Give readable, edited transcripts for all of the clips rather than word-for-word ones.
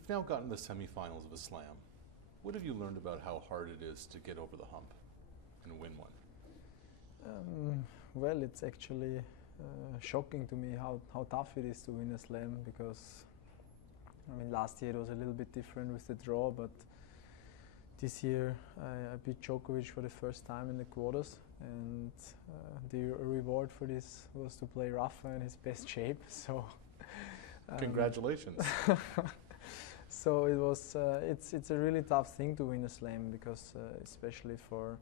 You've now gotten to the semifinals of a slam. What have you learned about how hard it is to get over the hump and win one? Well, it's actually shocking to me how tough it is to win a slam, because I mean, last year it was a little bit different with the draw, but this year I beat Djokovic for the first time in the quarters, and the reward for this was to play Rafa in his best shape. So Congratulations. So it was. It's a really tough thing to win a slam, because especially for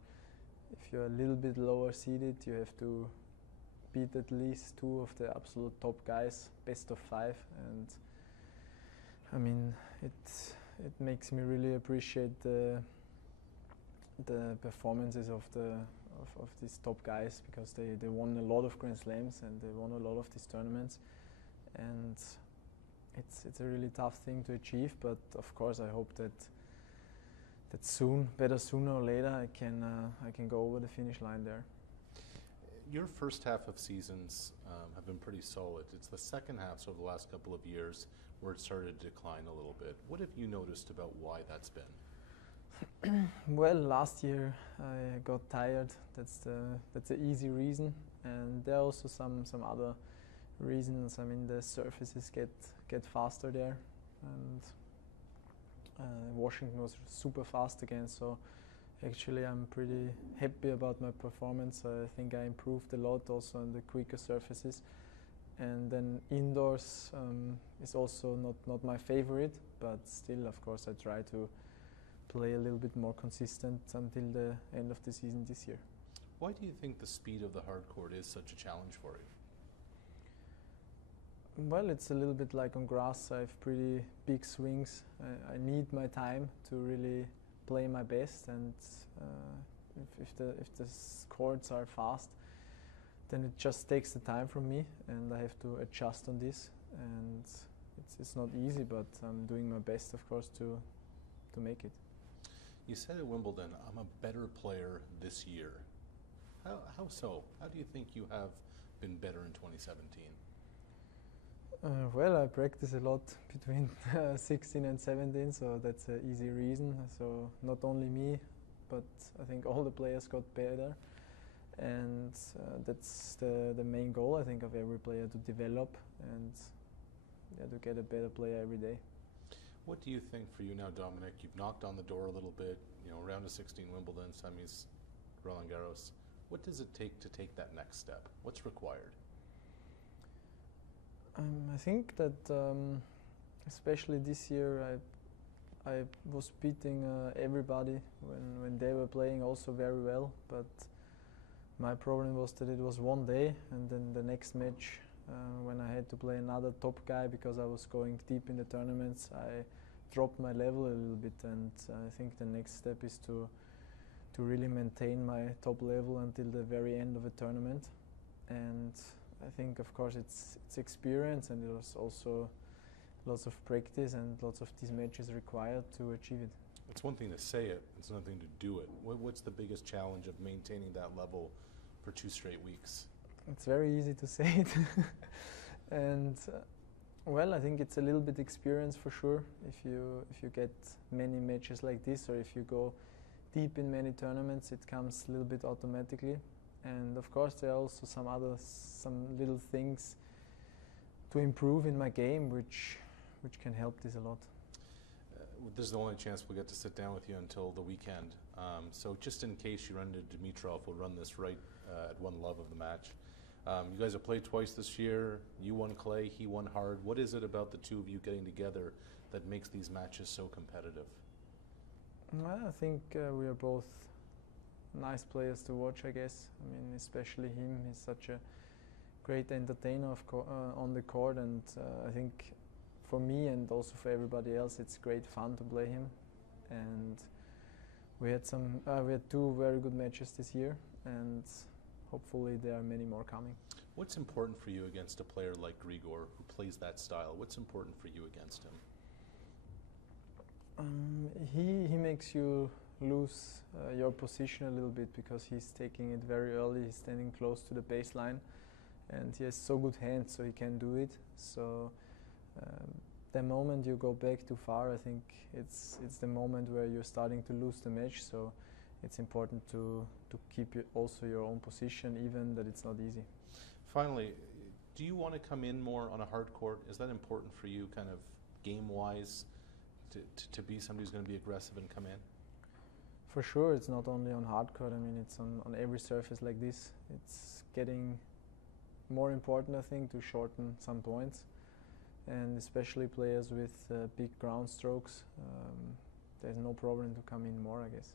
if you're a little bit lower seeded, you have to beat at least two of the absolute top guys, best of five, and I mean it makes me really appreciate the performances of these top guys, because they won a lot of Grand Slams and they won a lot of these tournaments, and it's a really tough thing to achieve. But of course, I hope that sooner or later, I can go over the finish line there. Your first half of seasons have been pretty solid. It's the second half, so over the last couple of years, where it started to decline a little bit. What have you noticed about why that's been? Well, last year I got tired. That's the easy reason, and there are also some other reasons. I mean, the surfaces get faster there, and Washington was super fast again. So actually, I'm pretty happy about my performance. I think I improved a lot also on the quicker surfaces. And then indoors is also not my favorite, but still, of course, I try to play a little bit more consistent until the end of the season this year. Why do you think the speed of the hard court is such a challenge for you? Well, it's a little bit like on grass. I have pretty big swings. I need my time to really play my best, and if the courts are fast, then it just takes the time from me, and I have to adjust on this. And it's not easy, but I'm doing my best, of course, to make it. You said at Wimbledon, I'm a better player this year. How so? How do you think you have been better in 2017? Well, I practice a lot between 16 and 17, so that's an easy reason. So not only me, but I think all the players got better, and that's the main goal, I think, of every player, to develop and to get a better player every day. What do you think for you now, Dominic? You've knocked on the door a little bit, round of 16 Wimbledon, semis Roland Garros. What does it take to take that next step? What's required? I think that especially this year I was beating everybody when they were playing also very well, but my problem was that it was one day, and then the next match when I had to play another top guy, because I was going deep in the tournaments, I dropped my level a little bit, and I think the next step is to really maintain my top level until the very end of a tournament. And I think, of course, it's experience, and there's also lots of practice and lots of these matches required to achieve it. It's one thing to say it, it's another thing to do it. What's the biggest challenge of maintaining that level for 2 straight weeks? It's very easy to say it. And well, I think it's a little bit experience for sure. If you get many matches like this, or if you go deep in many tournaments, it comes a little bit automatically. And of course, there are also some little things to improve in my game, which can help this a lot. This is the only chance we'll get to sit down with you until the weekend. So just in case you run into Dimitrov, we'll run this right at one love of the match. You guys have played twice this year. You won clay, he won hard. What is it about the two of you getting together that makes these matches so competitive? Well, I think we are both nice players to watch, I guess. I mean, especially him. He's such a great entertainer on the court, and I think for me and also for everybody else, it's great fun to play him. And we had 2 very good matches this year, and hopefully there are many more coming. What's important for you against a player like Grigor, who plays that style? What's important for you against him? He makes you lose your position a little bit, because he's taking it very early. He's standing close to the baseline, and he has so good hands, so he can do it. So the moment you go back too far, I think it's the moment where you're starting to lose the match. So it's important to keep also your own position, even that it's not easy. Finally, do you want to come in more on a hard court? Is that important for you, kind of game-wise, to be somebody who's going to be aggressive and come in? For sure, it's not only on hard court. I mean, it's on every surface like this. It's getting more important, I think, to shorten some points, and especially players with big ground strokes. There's no problem to come in more, I guess.